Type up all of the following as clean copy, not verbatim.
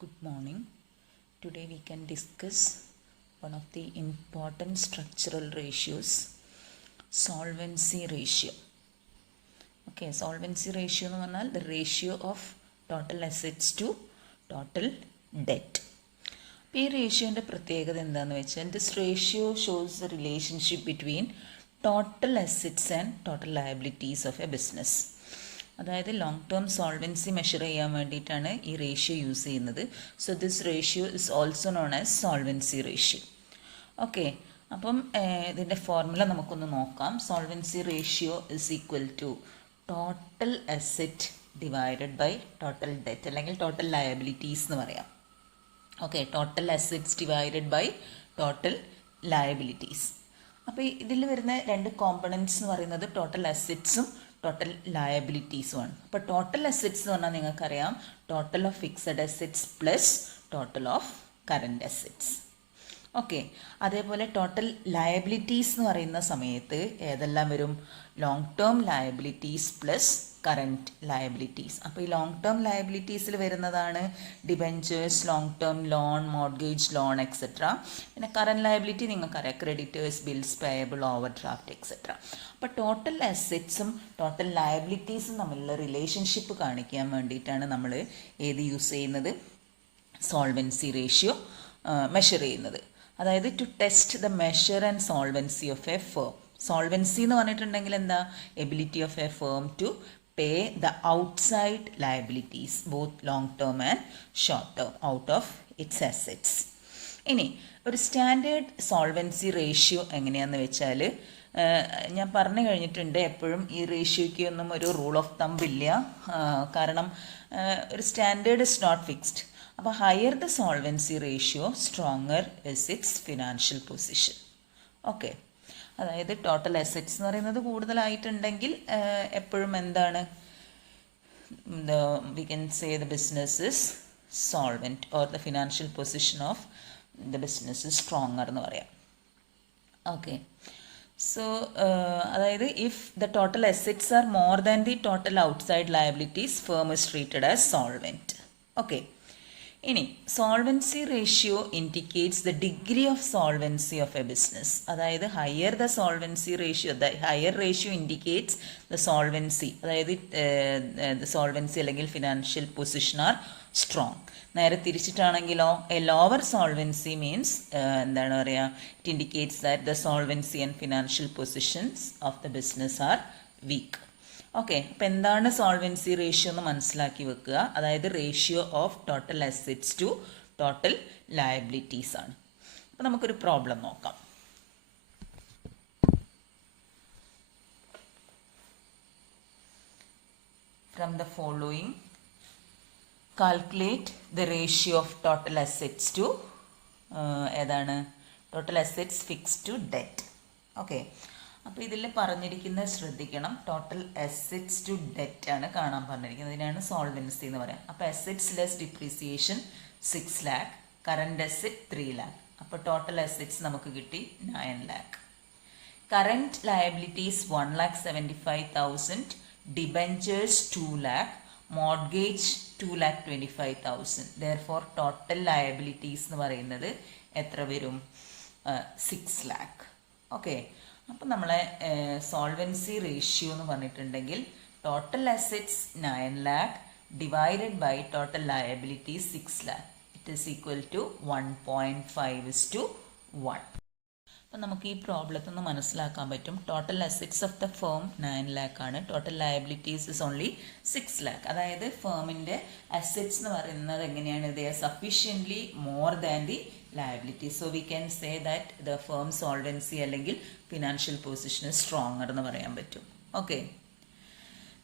Good morning. Today we can discuss one of the important structural ratios, solvency ratio. Okay, solvency ratio എന്ന് പറഞ്ഞാൽ the ratio of total assets to total debt. അപ്പോൾ ഈ റേഷ്യോൻ്റെ പ്രത്യേകത എന്താണെന്ന് വെച്ചാൽ this ratio shows the relationship between total assets and total liabilities of a business. അതായത് long term solvency measure ചെയ്യാൻ വേണ്ടിയിട്ടാണ് ഈ റേഷ്യോ യൂസ് ചെയ്യുന്നത്. So this ratio is also known as solvency ratio. Okay, അപ്പം ഇതിൻ്റെ ഫോർമുല നമുക്കൊന്ന് നോക്കാം. Solvency ratio is equal to total asset divided by total debt, അല്ലെങ്കിൽ ടോട്ടൽ ലയബിലിറ്റീസ് എന്ന് പറയാം. Okay, total assets divided by total liabilities. അപ്പോൾ ഇതിൽ വരുന്ന രണ്ട് കോമ്പണൻറ്റ്സ് എന്ന് പറയുന്നത് ടോട്ടൽ അസെറ്റ്സും ടോട്ടൽ ലയബിലിറ്റീസുമാണ്. അപ്പോൾ ടോട്ടൽ അസെറ്റ്സ് എന്ന് പറഞ്ഞാൽ നിങ്ങൾക്കറിയാം total of fixed assets plus total of current assets. Okay, അതേപോലെ ടോട്ടൽ ലയബിലിറ്റീസ് എന്ന് പറയുന്ന സമയത്ത് ഏതെല്ലാം വരും? Long term liabilities plus current liabilities. അപ്പോൾ ഈ ലോങ് ടേം ലയബിലിറ്റീസിൽ വരുന്നതാണ് debentures, long term loan, mortgage loan etcetera. പിന്നെ കറൻറ്റ് ലയബിലിറ്റി നിങ്ങൾക്കറിയാം, creditors, bills payable, over draft etcetera. അപ്പോൾ ടോട്ടൽ അസെറ്റ്സും ടോട്ടൽ ലയബിലിറ്റീസും തമ്മിലുള്ള റിലേഷൻഷിപ്പ് കാണിക്കാൻ വേണ്ടിയിട്ടാണ് നമ്മൾ ഏത് യൂസ് ചെയ്യുന്നത്? സോൾവൻസി റേഷ്യോ മെഷർ ചെയ്യുന്നത്. അതായത് to test the measure and solvency of a firm. Solvency എന്ന് പറഞ്ഞിട്ടുണ്ടെങ്കിൽ എന്താ? Ability of a firm to pay the outside liabilities both long term and short term out of its assets. ഇനി ഒരു standard solvency ratio എങ്ങനെയാണെന്ന് വെച്ചാൽ ഞാൻ പറഞ്ഞു കഴിഞ്ഞിട്ടുണ്ട്, എപ്പോഴും ഈ റേഷ്യോയ്ക്ക് ഒന്നും ഒരു റൂൾ ഓഫ് തമ്പ് ഇല്ല. കാരണം ഒരു സ്റ്റാൻഡേർഡ് ഇസ് നോട്ട് ഫിക്സ്ഡ്. അപ്പോൾ higher the solvency ratio stronger is it's financial position. Okay, അതായത് ടോട്ടൽ അസെറ്റ്സ് എന്ന് പറയുന്നത് കൂടുതലായിട്ടുണ്ടെങ്കിൽ എപ്പോഴും എന്താണ്? We can say the business is solvent or the financial position of the business is stronger എന്ന് പറയാം. Okay, so അതായത് if the total assets are more than the total outside liabilities, firm is treated as solvent. Okay, ഇനി solvency ratio indicates the degree of solvency of a business. അതായത് higher the solvency ratio, the higher ratio indicates the solvency, അതായത് the solvency അല്ലെങ്കിൽ financial position are strong. നേരെ തിരിച്ചിട്ടാണെങ്കിലോ a lower solvency means എന്താണ് പറയുക? It indicates that the solvency and financial positions of the business are weak. Okay, അപ്പോൾ എന്താണ് solvency ratio എന്ന് മനസ്സിലാക്കി വെക്കുക. അതായത് ratio of total assets to total liabilities ആണ്. അപ്പോൾ നമുക്കൊരു പ്രോബ്ലം നോക്കാം. From the following calculate the ratio of total assets to ഏതാണ്? Total assets fixed to debt. Okay, അപ്പോൾ ഇതിൽ പറഞ്ഞിരിക്കുന്നത് ശ്രദ്ധിക്കണം. ടോട്ടൽ അസെറ്റ്സ് ടു ഡെറ്റ് ആണ് കാണാൻ പറഞ്ഞിരിക്കുന്നത്. ഇതിനാണ് സോൾവൻസി എന്ന് പറയാം. അപ്പോൾ assets less depreciation 6 lakh, current asset 3 lakh. അപ്പോൾ ടോട്ടൽ അസെറ്റ്സ് നമുക്ക് കിട്ടി 9 lakh. Current liabilities 1,75,000, debentures 2 lakh, mortgage 2,25,000. Therefore total liabilities എന്ന് പറയുന്നത് എത്ര വരും? 6 lakh. ഓക്കെ, അപ്പം നമ്മളെ സോൾവൻസി റേഷ്യോ എന്ന് പറഞ്ഞിട്ടുണ്ടെങ്കിൽ total assets 9 lakh divided by total liabilities 6 lakh. It is equal to 1.5:1. അപ്പം നമുക്ക് ഈ പ്രോബ്ലത്തിൽ നിന്ന് മനസ്സിലാക്കാൻ പറ്റും total assets of the firm 9 lakh ആണ്, total liabilities is only 6 lakh. അതായത് ഫേമിൻ്റെ അസെറ്റ്സ് എന്ന് പറയുന്നത് എങ്ങനെയാണ്? They are sufficiently more than the liability. So we can say that the firm solvency അല്ലെങ്കിൽ financial position is stronger എന്ന് പറയാൻ പറ്റും. Okay.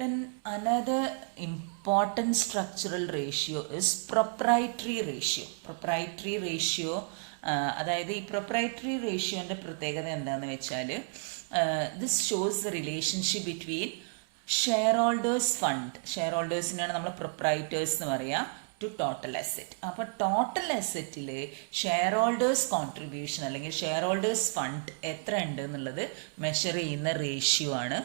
Then another important structural ratio is proprietary ratio. Proprietary ratio അതായത് ഈ proprietary ratioൻ്റെ പ്രത്യേകത എന്താണെന്ന് വെച്ചാൽ this shows the relationship between shareholders fund. ഷെയർഹോൾഡേഴ്സിനാണ് നമ്മൾ പ്രൊപ്രൈറ്റേഴ്സ് എന്ന് പറയുക. To total asset. അപ്പോൾ ടോട്ടൽ അസെറ്റിൽ ഷെയർ ഹോൾഡേഴ്സ് കോൺട്രിബ്യൂഷൻ അല്ലെങ്കിൽ ഷെയർ ഹോൾഡേഴ്സ് ഫണ്ട് എത്ര ഉണ്ട് എന്നുള്ളത് മെഷർ ചെയ്യുന്ന റേഷ്യോ ആണ്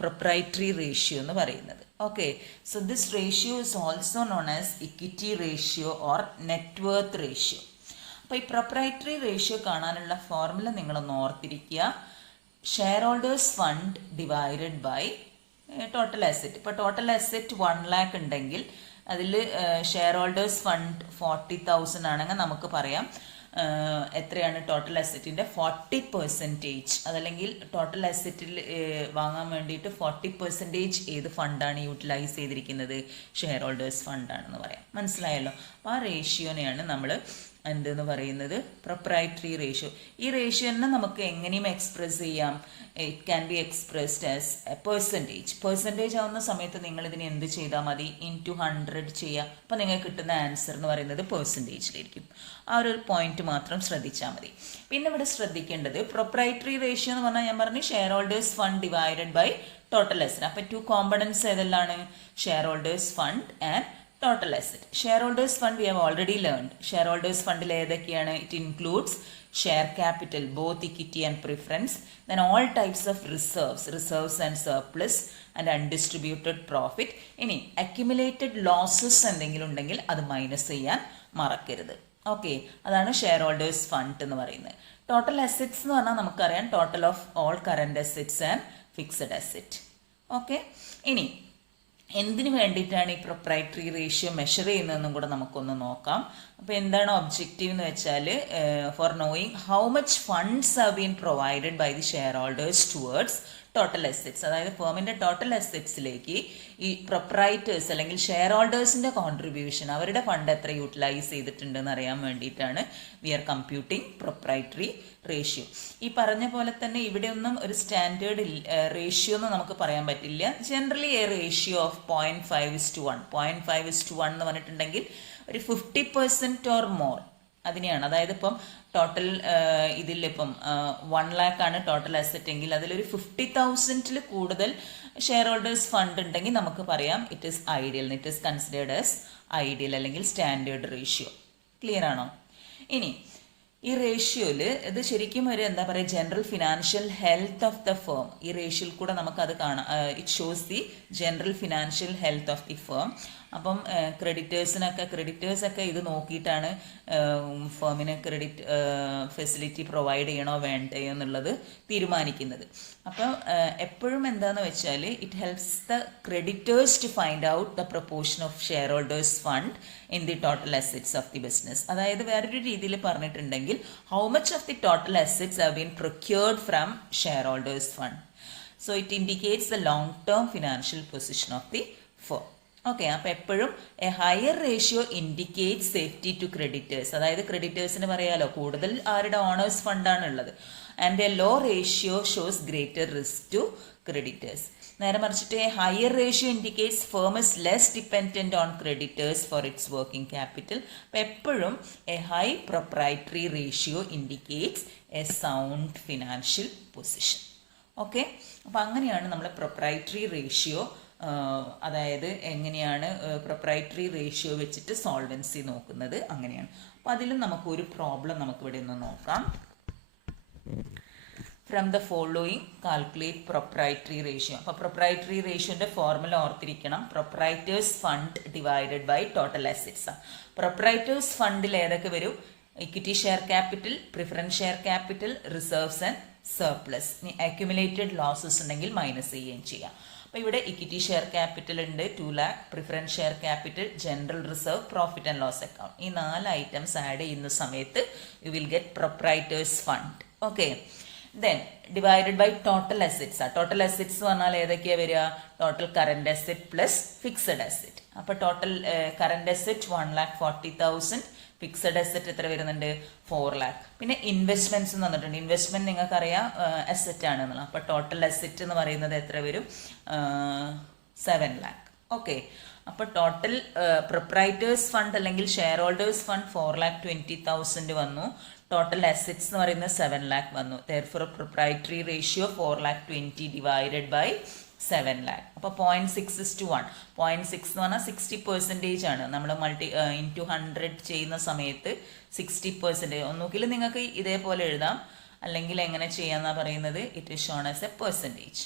പ്രൊപ്രൈറ്ററി റേഷ്യോ എന്ന് പറയുന്നത്. Okay, so this ratio is also known as equity ratio or net worth ratio. അപ്പോൾ ഈ പ്രൊപ്രൈറ്ററി റേഷ്യോ കാണാനുള്ള ഫോർമുല നിങ്ങളൊന്ന് ഓർത്തിരിക്കുക. Share holders fund divided by total asset. ഇപ്പോൾ ടോട്ടൽ അസറ്റ് 1 lakh ഉണ്ടെങ്കിൽ അതിൽ ഷെയർ ഹോൾഡേഴ്സ് ഫണ്ട് 40,000 ആണെങ്കിൽ നമുക്ക് പറയാം എത്രയാണ് ടോട്ടൽ അസറ്റിൻ്റെ 40%, അതല്ലെങ്കിൽ ടോട്ടൽ അസറ്റിൽ വാങ്ങാൻ വേണ്ടിയിട്ട് 40% ഏത് ഫണ്ടാണ് യൂട്ടിലൈസ് ചെയ്തിരിക്കുന്നത്? ഷെയർ ഹോൾഡേഴ്സ് ഫണ്ടാണെന്ന് പറയാം. മനസ്സിലായല്ലോ? അപ്പോൾ ആ റേഷ്യോനെയാണ് നമ്മൾ എന്തെന്ന് പറയുന്നത്? Proprietary ratio. ഈ റേഷ്യോനെ നമുക്ക് എങ്ങനെയും എക്സ്പ്രസ് ചെയ്യാം. It can be expressed as A percentage ആവുന്ന സമയത്ത് നിങ്ങൾ ഇതിന് എന്ത് ചെയ്താൽ മതി? ഇൻറ്റു 100 ചെയ്യുക. അപ്പോൾ നിങ്ങൾക്ക് കിട്ടുന്ന ആൻസർ എന്ന് പറയുന്നത് പെർസെൻറ്റേജിലായിരിക്കും. ആ ഒരു പോയിന്റ് മാത്രം ശ്രദ്ധിച്ചാൽ മതി. പിന്നെ ഇവിടെ ശ്രദ്ധിക്കേണ്ടത് പ്രൊപ്രൈറ്ററി റേഷ്യോ എന്ന് പറഞ്ഞാൽ ഞാൻ പറഞ്ഞു share holders fund divided by total asset. അപ്പോൾ 2 കോമ്പണൻസ് ഏതെല്ലാണ്? Share holders fund and total asset. Share holders fund we have already learned. Share holders ഫണ്ടിൽ ഏതൊക്കെയാണ്? It includes share capital, both equity and preference, then all types of reserves and surplus and undistributed profit. ഇനി accumulated losses എന്തെങ്കിലും ഉണ്ടെങ്കിൽ അത് minus ചെയ്യാൻ മറക്കരുത്. Okay, അതാണ് share holders fund എന്ന് പറയുന്നത്. ടോട്ടൽ അസറ്റ്സ് എന്ന് പറഞ്ഞാൽ നമുക്കറിയാം total of all current assets and fixed asset. Okay, ഇനി എന്തിനു വേണ്ടിയിട്ടാണ് ഈ പ്രൊപ്രൈറ്ററി റേഷ്യോ മെഷർ ചെയ്യുന്നതെന്നും കൂടെ നമുക്കൊന്ന് നോക്കാം. അപ്പോൾ എന്താണ് ഒബ്ജക്റ്റീവ് എന്ന് വെച്ചാൽ for knowing how much funds have been provided by the shareholders towards total assets. അതായത് ഫേമിൻ്റെ ടോട്ടൽ അസറ്റ്സിലേക്ക് ഈ പ്രൊപ്രൈറ്റേഴ്സ് അല്ലെങ്കിൽ ഷെയർ ഹോൾഡേഴ്സിൻ്റെ കോൺട്രിബ്യൂഷൻ, അവരുടെ ഫണ്ട് എത്ര യൂട്ടിലൈസ് ചെയ്തിട്ടുണ്ടെന്ന് അറിയാൻ വേണ്ടിയിട്ടാണ് we are computing proprietary ratio. ഈ പറഞ്ഞ പോലെ തന്നെ ഇവിടെ ഒന്നും ഒരു സ്റ്റാൻഡേർഡ് റേഷ്യോ എന്ന് നമുക്ക് പറയാൻ പറ്റില്ല. Generally A ratio of 0.5:1. 0.5:1 എന്ന് പറഞ്ഞിട്ടുണ്ടെങ്കിൽ ഒരു 50% ഓർ മോർ അതിനെയാണ്. അതായത് ഇപ്പം ടോട്ടൽ ഇതിലിപ്പം 1 lakh ആണ് ടോട്ടൽ അസറ്റ് എങ്കിൽ അതിലൊരു 50,000 കൂടുതൽ ഷെയർ ഹോൾഡേഴ്സ് ഫണ്ട് ഉണ്ടെങ്കിൽ നമുക്ക് പറയാം it is ideal, it is considered as ideal അല്ലെങ്കിൽ സ്റ്റാൻഡേർഡ് റേഷ്യോ. ക്ലിയർ ആണോ? ഇനി ഈ റേഷ്യോയിൽ ഇത് ശരിക്കും ഒരു എന്താ പറയുക general financial health of the firm. ഈ റേഷ്യോയിൽ കൂടെ നമുക്കത് കാണാം. It shows the general financial health of the firm. അപ്പം ക്രെഡിറ്റേഴ്സൊക്കെ ഇത് നോക്കിയിട്ടാണ് ഫേമിന് ക്രെഡിറ്റ് ഫെസിലിറ്റി പ്രൊവൈഡ് ചെയ്യണോ വേണ്ടയോ എന്നുള്ളത് തീരുമാനിക്കുന്നത്. അപ്പം എപ്പോഴും എന്താണെന്ന് വെച്ചാൽ it helps the creditors to find out the proportion of share holders fund in the total assets of the business. അതായത് വേറൊരു രീതിയിൽ പറഞ്ഞിട്ടുണ്ടെങ്കിൽ how much of the total assets have been procured from share holders fund. So it indicates the long term financial position of the firm. Okay, അപ്പോൾ എപ്പോഴും a higher ratio indicate safety to creditors. അതായത് ക്രെഡിറ്റേഴ്സിന് പറയാലോ കൂടുതൽ ആരുടെ owners ഫണ്ടാണ് ഉള്ളത്. And a low ratio shows greater risk to creditors. നേരെ മറിച്ചിട്ട് a higher ratio indicates firm is less dependent on creditors for its working capital. അപ്പോൾ എപ്പോഴും a high proprietary ratio indicates a sound financial position. Okay, അപ്പോൾ അങ്ങനെയാണ് നമ്മൾ proprietary ratio, അതായത് എങ്ങനെയാണ് proprietary ratio വെച്ചിട്ട് സോൾവൻസി നോക്കുന്നത്, അങ്ങനെയാണ്. അപ്പോൾ അതിലും നമുക്കൊരു പ്രോബ്ലം നമുക്കിവിടെ ഒന്ന് നോക്കാം. From the following calculate proprietary ratio. അപ്പോൾ പ്രൊപ്രൈറ്ററി റേഷ്യോൻ്റെ ഫോർമുല ഓർത്തിരിക്കണം. Proprietors fund divided by total assets. Proprietors ഫണ്ടിൽ ഏതൊക്കെ വരും? Equity share capital, preference share capital, reserves and surplus. ഇനി അക്യുമുലേറ്റഡ് ലോസസ് ഉണ്ടെങ്കിൽ മൈനസ് ചെയ്യുകയും ചെയ്യാം. അപ്പോൾ ഇവിടെ ഇക്വിറ്റി ഷെയർ ക്യാപിറ്റൽ ഉണ്ട് 2 lakh, preference share capital, general reserve, profit and loss account. ഈ 4 ഐറ്റംസ് ആഡ് ചെയ്യുന്ന സമയത്ത് you will get proprietors fund. Okay, then divided by total assets. Total assets എന്ന് പറഞ്ഞാൽ ഏതൊക്കെയാണ് വരിക? Total current asset plus fixed asset. അപ്പോൾ total current asset 1,40,000, fixed asset എത്ര വരുന്നുണ്ട്? 4 lakh. പിന്നെ ഇൻവെസ്റ്റ്മെന്റ്സ് എന്ന് പറഞ്ഞിട്ടുണ്ട്. ഇൻവെസ്റ്റ്മെന്റ് നിങ്ങൾക്കറിയാം അസറ്റ് ആണ് എന്നുള്ളത്. അപ്പോൾ ടോട്ടൽ അസറ്റ് എന്ന് പറയുന്നത് എത്ര വരും? 7 lakh. ഓക്കെ, അപ്പോൾ ടോട്ടൽ പ്രൊപ്രൈറ്റേഴ്സ് ഫണ്ട് അല്ലെങ്കിൽ ഷെയർ ഹോൾഡേഴ്സ് ഫണ്ട് 4,20,000 വന്നു. ടോട്ടൽ അസറ്റ്സ് എന്ന് പറയുന്നത് 7 lakh വന്നു. therefore proprietary ratio 4,20,000 divided by 7 lakh. അപ്പോൾ 0.6:1. 0.6 എന്ന് പറഞ്ഞാൽ 60% ആണ്. നമ്മൾ ഇൻറ്റു 100 ചെയ്യുന്ന സമയത്ത് 60%. ഒന്നുകിൽ നിങ്ങൾക്ക് ഇതേപോലെ എഴുതാം, അല്ലെങ്കിൽ എങ്ങനെ ചെയ്യാമെന്നാണ് പറയുന്നത്, it is shown as A percentage.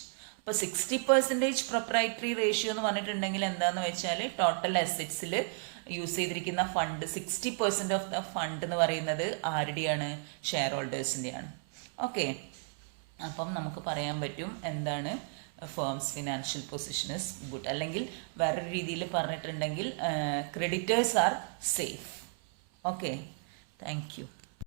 അപ്പോൾ 60% പ്രൊപ്രൈറ്ററി റേഷ്യോ എന്ന് പറഞ്ഞിട്ടുണ്ടെങ്കിൽ എന്താണെന്ന് വെച്ചാൽ ടോട്ടൽ അസറ്റ്സിൽ യൂസ് ചെയ്തിരിക്കുന്ന ഫണ്ട് 60% ഓഫ് ദ ഫണ്ട് എന്ന് പറയുന്നത് ആരുടെയാണ്? ഷെയർ ഹോൾഡേഴ്സിൻ്റെയാണ്. ഓക്കെ, അപ്പം നമുക്ക് പറയാൻ പറ്റും എന്താണ് firms financial position is good. അല്ലെങ്കിൽ വേറൊരു രീതിയിൽ പറഞ്ഞിട്ടുണ്ടെങ്കിൽ creditors R safe. Okay, thank you.